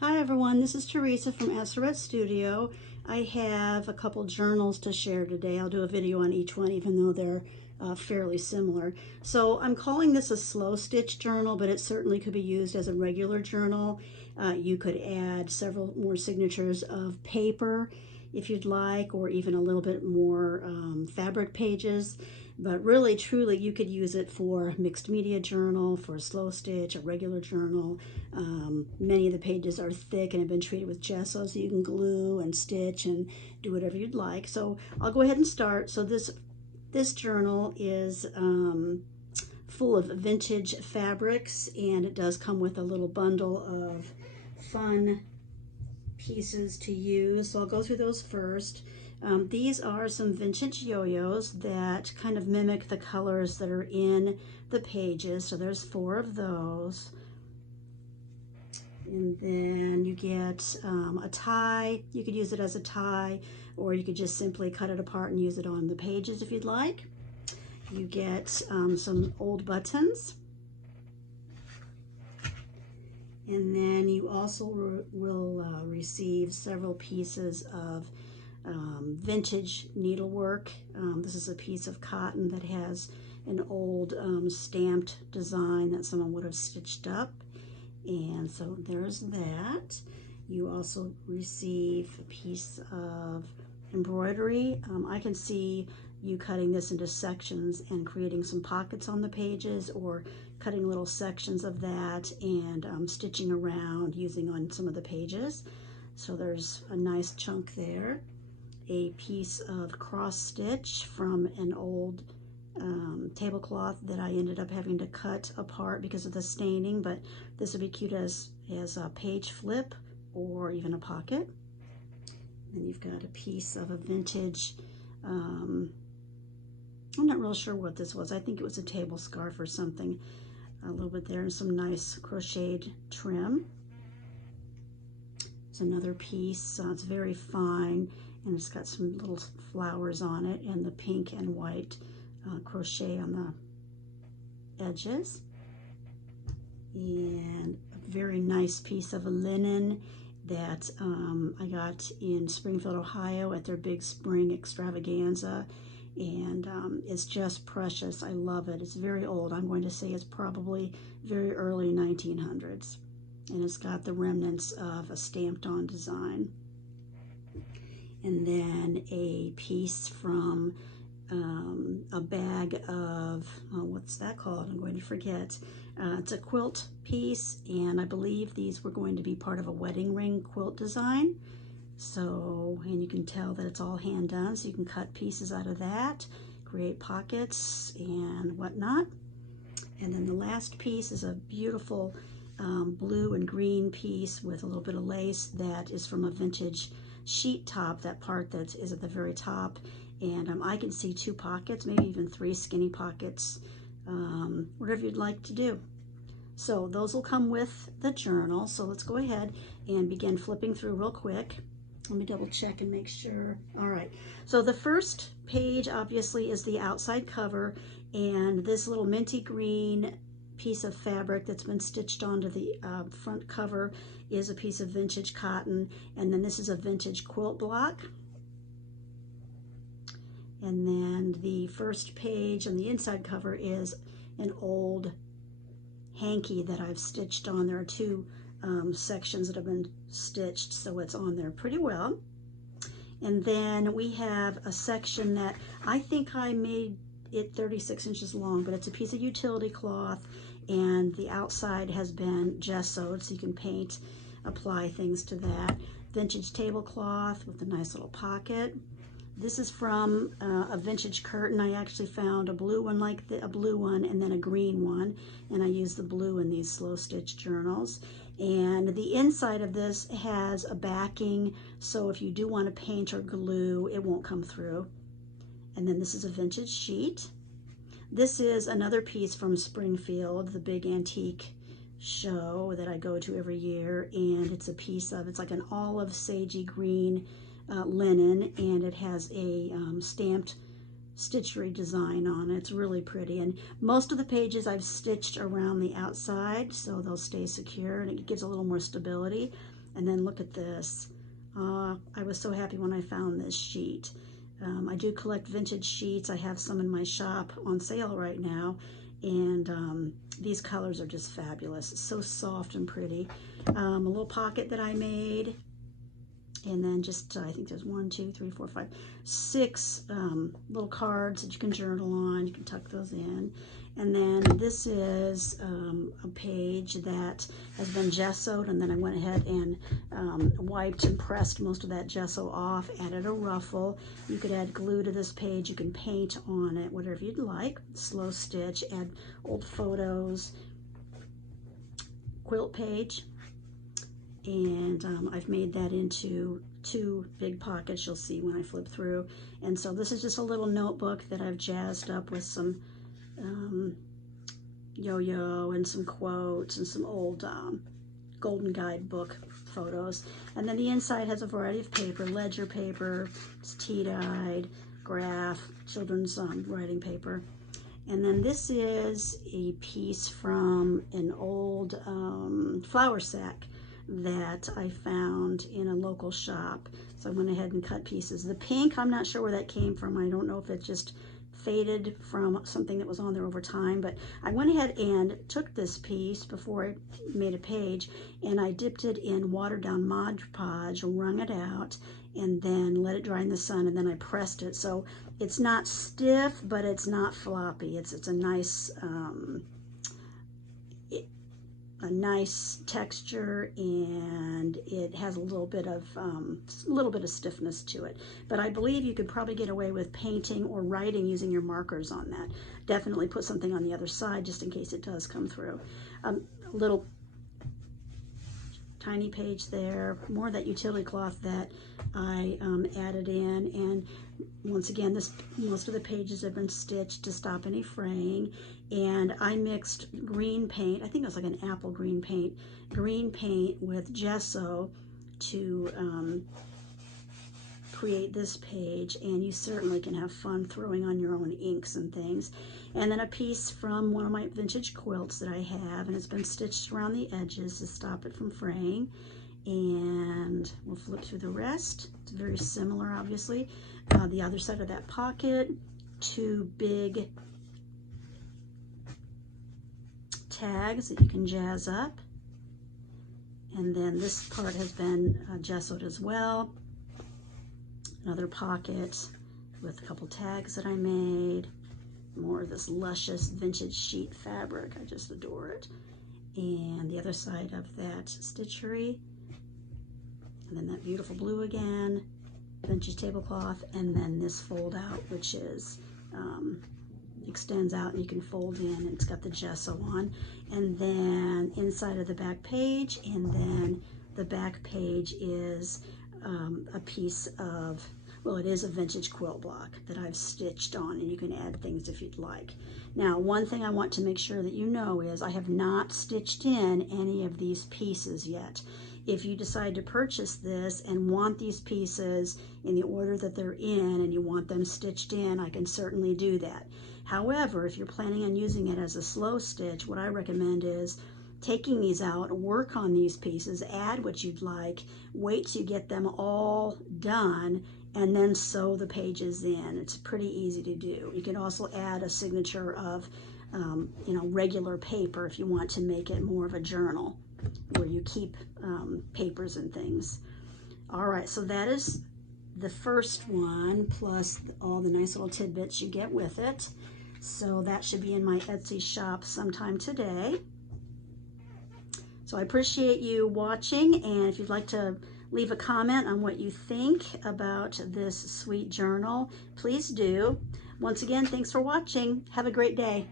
Hi everyone, this is Teresa from Aseret Studio. I have a couple journals to share today. I'll do a video on each one even though they're fairly similar. So I'm calling this a slow stitch journal, but it certainly could be used as a regular journal. You could add several more signatures of paper if you'd like, or even a little bit more fabric pages. But really, truly, you could use it for mixed media journal, for a slow stitch, a regular journal. Many of the pages are thick and have been treated with gesso, so you can glue and stitch and do whatever you'd like. So I'll go ahead and start. So this journal is full of vintage fabrics, and it does come with a little bundle of fun pieces to use. So I'll go through those first. These are some vintage yo-yos that kind of mimic the colors that are in the pages. So there's 4 of those. And then you get a tie. You could use it as a tie, or you could just simply cut it apart and use it on the pages if you'd like. You get some old buttons. And then you also will receive several pieces of vintage needlework. This is a piece of cotton that has an old stamped design that someone would have stitched up. And so there's that. You also receive a piece of embroidery. I can see you cutting this into sections and creating some pockets on the pages, or cutting little sections of that and stitching around using on some of the pages. So there's a nice chunk there. A piece of cross stitch from an old tablecloth that I ended up having to cut apart because of the staining, but this would be cute as a page flip or even a pocket. Then you've got a piece of a vintage, I'm not real sure what this was. I think it was a table scarf or something. A little bit there, and some nice crocheted trim. It's another piece. It's very fine, and it's got some little flowers on it, and the pink and white crochet on the edges. And a very nice piece of linen that I got in Springfield, Ohio at their big spring extravaganza. And it's just precious. I love it. It's very old. I'm going to say it's probably very early 1900s. And it's got the remnants of a stamped on design. And then a piece from a bag of, what's that called? I'm going to forget. It's a quilt piece, and I believe these were going to be part of a wedding ring quilt design. So, and you can tell that it's all hand done, so you can cut pieces out of that, create pockets and whatnot. And then the last piece is a beautiful blue and green piece with a little bit of lace that is from a vintage sheet top, that part that is at the very top. And I can see 2 pockets, maybe even 3 skinny pockets, whatever you'd like to do. So those will come with the journal. So let's go ahead and begin flipping through real quick. Let me double check and make sure. All right, so the first page obviously is the outside cover, and this little minty green piece of fabric that's been stitched onto the front cover is a piece of vintage cotton, and then this is a vintage quilt block. And then the first page on the inside cover is an old hanky that I've stitched on. There are 2 sections that have been stitched, so it's on there pretty well. And then we have a section that I think I made it 36 inches long, but it's a piece of utility cloth, and the outside has been gessoed, so you can paint, apply things to that. Vintage tablecloth with a nice little pocket. This is from a vintage curtain. I actually found a blue one, a blue one, and then a green one, and I used the blue in these slow stitch journals. And the inside of this has a backing, so if you do want to paint or glue, it won't come through. And then this is a vintage sheet. This is another piece from Springfield, the big antique show that I go to every year, and it's a piece of, it's like an olive sagey green linen, and it has a stamped stitchery design on it. It's really pretty, and most of the pages I've stitched around the outside so they'll stay secure, and it gives a little more stability. And then look at this. I was so happy when I found this sheet. I do collect vintage sheets. I have some in my shop on sale right now, and these colors are just fabulous. It's so soft and pretty. A little pocket that I made, and then just I think there's 1, 2, 3, 4, 5, 6 little cards that you can journal on. You can tuck those in. And then this is a page that has been gessoed, and then I went ahead and wiped and pressed most of that gesso off, added a ruffle. You could add glue to this page, you can paint on it, whatever you'd like. Slow stitch, add old photos, quilt page, and I've made that into 2 big pockets, you'll see when I flip through. And so this is just a little notebook that I've jazzed up with some yo-yo and some quotes and some old Golden Guidebook photos. And then the inside has a variety of paper, ledger paper, it's tea-dyed, graph, children's writing paper. And then this is a piece from an old flour sack that I found in a local shop. So I went ahead and cut pieces. The pink, I'm not sure where that came from. I don't know if it just faded from something that was on there over time, but I went ahead and took this piece before I made a page, and I dipped it in watered down Mod Podge, wrung it out, and then let it dry in the sun, and then I pressed it. So it's not stiff, but it's not floppy. It's a nice texture, and it has a little bit of stiffness to it. But I believe you could probably get away with painting or writing using your markers on that. Definitely put something on the other side just in case it does come through. A little tiny page there, more of that utility cloth that I added in, and once again, most of the pages have been stitched to stop any fraying. And I mixed green paint, I think it was like an apple green paint with gesso to create this page, and you certainly can have fun throwing on your own inks and things. And then a piece from one of my vintage quilts that I have, and it's been stitched around the edges to stop it from fraying. And we'll flip through the rest. It's very similar, obviously. The other side of that pocket, 2 big tags that you can jazz up. And then this part has been gessoed as well. Another pocket with a couple tags that I made. More of this luscious vintage sheet fabric. I just adore it. And the other side of that stitchery. And then that beautiful blue again, vintage tablecloth, and then this fold out, which is extends out and you can fold in, and it's got the gesso on. And then inside of the back page, and then the back page is a piece of, well, it is a vintage quilt block that I've stitched on, and you can add things if you'd like. Now, one thing I want to make sure that you know is I have not stitched in any of these pieces yet. If you decide to purchase this and want these pieces in the order that they're in and you want them stitched in, I can certainly do that. However, if you're planning on using it as a slow stitch, what I recommend is taking these out, work on these pieces, add what you'd like, wait till you get them all done, and then sew the pages in. It's pretty easy to do. You can also add a signature of regular paper if you want to make it more of a journal where you keep papers and things. All right, so that is the first one, plus all the nice little tidbits you get with it. So that should be in my Etsy shop sometime today. So I appreciate you watching, and if you'd like to leave a comment on what you think about this sweet journal, please do. Once again, thanks for watching. Have a great day.